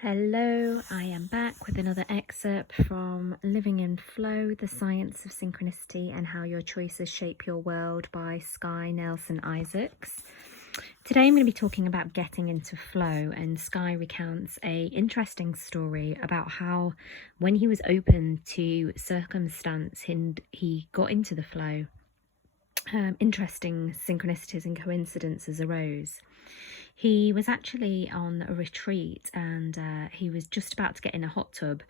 Hello, I am back with another excerpt from Living in Flow, The Science of Synchronicity and How Your Choices Shape Your World by Skye Nelson Isaacs. Today I'm going to be talking about getting into flow, and Skye recounts a interesting story about how when he was open to circumstance he got into the flow. Interesting synchronicities and coincidences arose. He was actually on a retreat and he was just about to get in a hot tub,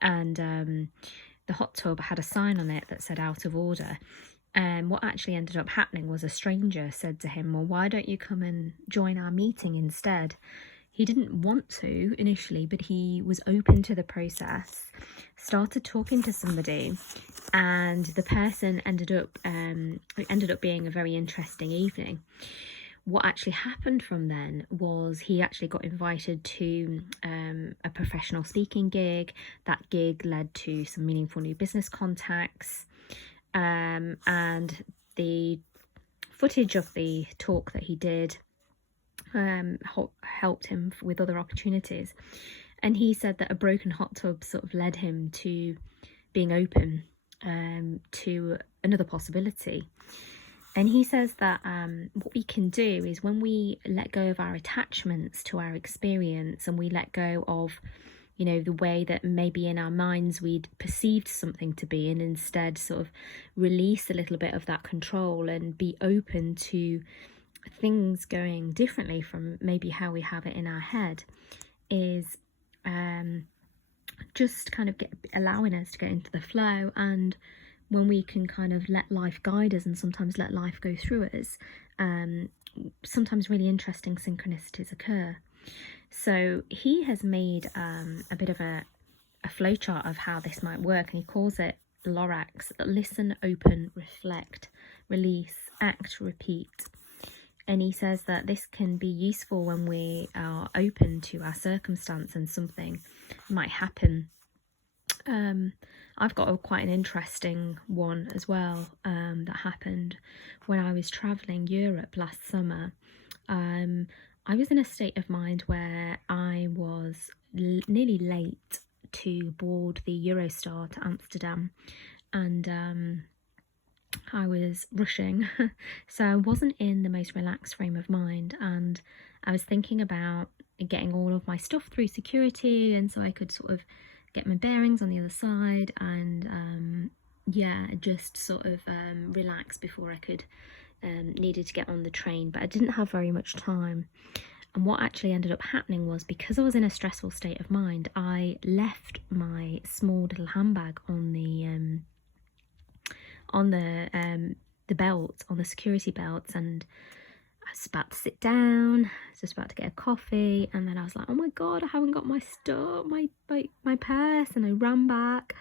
and the hot tub had a sign on it that said out of order. And what actually ended up happening was a stranger said to him, well, why don't you come and join our meeting instead? He didn't want to initially, but he was open to the process, started talking to somebody, and the person ended up being a very interesting evening. What actually happened from then was he actually got invited to a professional speaking gig. That gig led to some meaningful new business contacts, and the footage of the talk that he did helped him with other opportunities. And he said that a broken hot tub sort of led him to being open to another possibility. And he says that what we can do is when we let go of our attachments to our experience and we let go of, you know, the way that maybe in our minds we'd perceived something to be, and instead sort of release a little bit of that control and be open to things going differently from maybe how we have it in our head, is just kind of allowing us to get into the flow. And when we can kind of let life guide us and sometimes let life go through us, sometimes really interesting synchronicities occur. So he has made a bit of a flowchart of how this might work, and he calls it LORAX: listen, open, reflect, release, act, repeat. And he says that this can be useful when we are open to our circumstance and something might happen. I've got quite an interesting one as well that happened when I was travelling Europe last summer. I was in a state of mind where I was nearly late to board the Eurostar to Amsterdam, and I was rushing, so I wasn't in the most relaxed frame of mind, and I was thinking about getting all of my stuff through security, and so I could sort of get my bearings on the other side, and just sort of relax before I could needed to get on the train. But I didn't have very much time, and what actually ended up happening was, because I was in a stressful state of mind, I left my small little handbag on the belt, on the security belts, and I was about to sit down, I was just about to get a coffee, and then I was like, oh my god, I haven't got my stuff, my purse, and I ran back,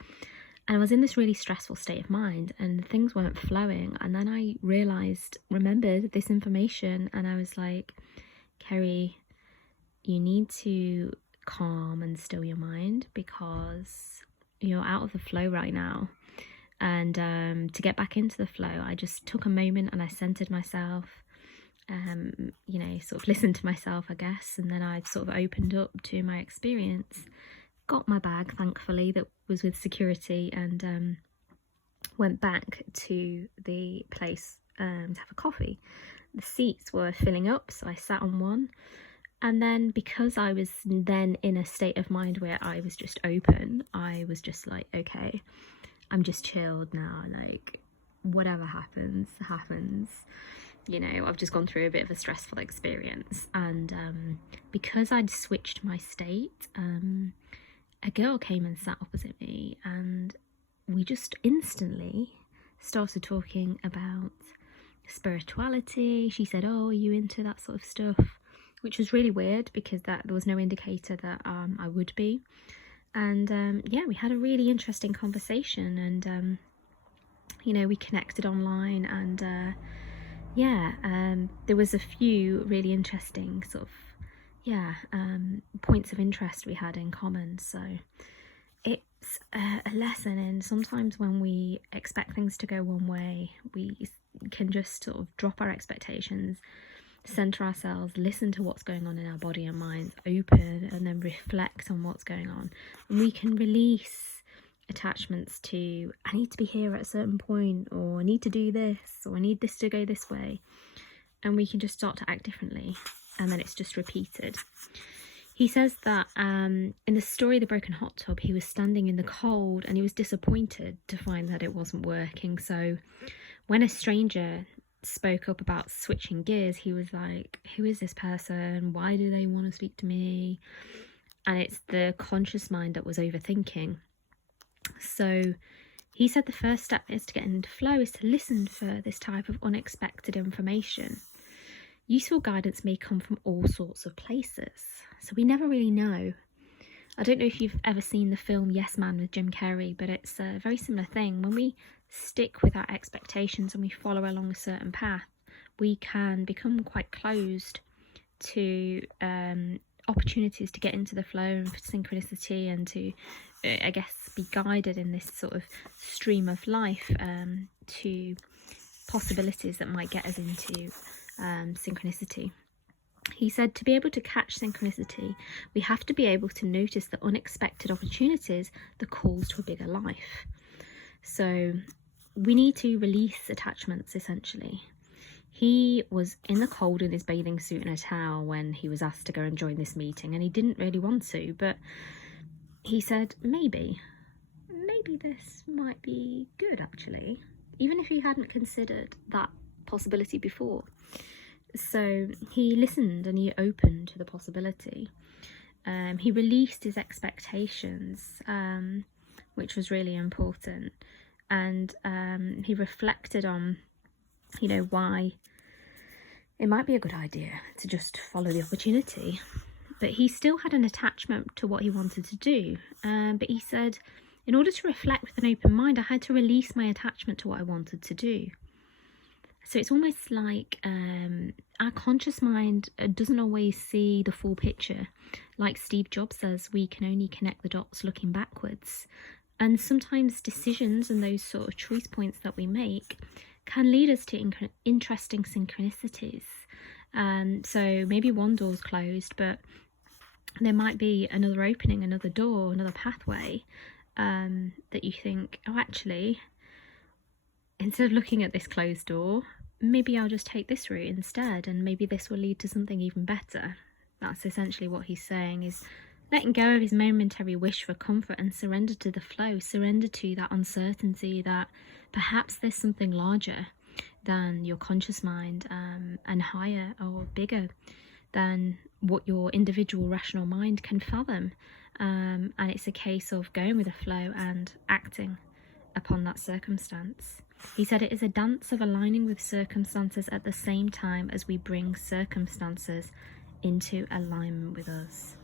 and I was in this really stressful state of mind, and things weren't flowing. And then I remembered this information, and I was like, Kerry, you need to calm and still your mind, because you're out of the flow right now. And to get back into the flow, I just took a moment and I centered myself, sort of listened to myself, I guess, and then I sort of opened up to my experience, got my bag, thankfully, that was with security, and went back to the place to have a coffee. The seats were filling up, so I sat on one, and then because I was then in a state of mind where I was just open, I was just like, okay, I'm just chilled now, like whatever happens. You know, I've just gone through a bit of a stressful experience, and because I'd switched my state, a girl came and sat opposite me, and we just instantly started talking about spirituality. She said, oh, are you into that sort of stuff? Which was really weird, because there was no indicator that I would be. And we had a really interesting conversation, and we connected online, and there was a few really interesting sort of points of interest we had in common. So it's a lesson in sometimes when we expect things to go one way, we can just sort of drop our expectations center ourselves, listen to what's going on in our body and minds, open, and then reflect on what's going on. And we can release attachments to, I need to be here at a certain point, or I need to do this, or I need this to go this way. And we can just start to act differently, and then it's just repeated. He says that in the story The Broken Hot Tub, he was standing in the cold and he was disappointed to find that it wasn't working. So when a stranger spoke up about switching gears, he was like, who is this person? Why do they want to speak to me? And it's the conscious mind that was overthinking. So he said the first step is to get into flow, is to listen for this type of unexpected information. Useful guidance may come from all sorts of places, so we never really know. I don't know if you've ever seen the film Yes Man with Jim Carrey, but it's a very similar thing. When we stick with our expectations and we follow along a certain path, we can become quite closed to opportunities to get into the flow and synchronicity, and to, I guess, be guided in this sort of stream of life to possibilities that might get us into synchronicity. He said to be able to catch synchronicity, we have to be able to notice the unexpected opportunities, the calls to a bigger life. So we need to release attachments, essentially. He was in the cold in his bathing suit and a towel when he was asked to go and join this meeting, and he didn't really want to, but he said maybe this might be good, actually, even if he hadn't considered that possibility before. So he listened and he opened to the possibility. He released his expectations, which was really important, and he reflected on, why it might be a good idea to just follow the opportunity. But he still had an attachment to what he wanted to do. But he said, in order to reflect with an open mind, I had to release my attachment to what I wanted to do. So it's almost like our conscious mind doesn't always see the full picture. Like Steve Jobs says, we can only connect the dots looking backwards. And sometimes decisions and those sort of choice points that we make can lead us to interesting synchronicities. So maybe one door's closed, but there might be another opening, another door, another pathway that you think, oh, actually, instead of looking at this closed door, maybe I'll just take this route instead, and maybe this will lead to something even better. That's essentially what he's saying, is letting go of his momentary wish for comfort and surrender to the flow, surrender to that uncertainty that perhaps there's something larger than your conscious mind, and higher or bigger than what your individual rational mind can fathom. And it's a case of going with the flow and acting upon that circumstance. He said it is a dance of aligning with circumstances at the same time as we bring circumstances into alignment with us.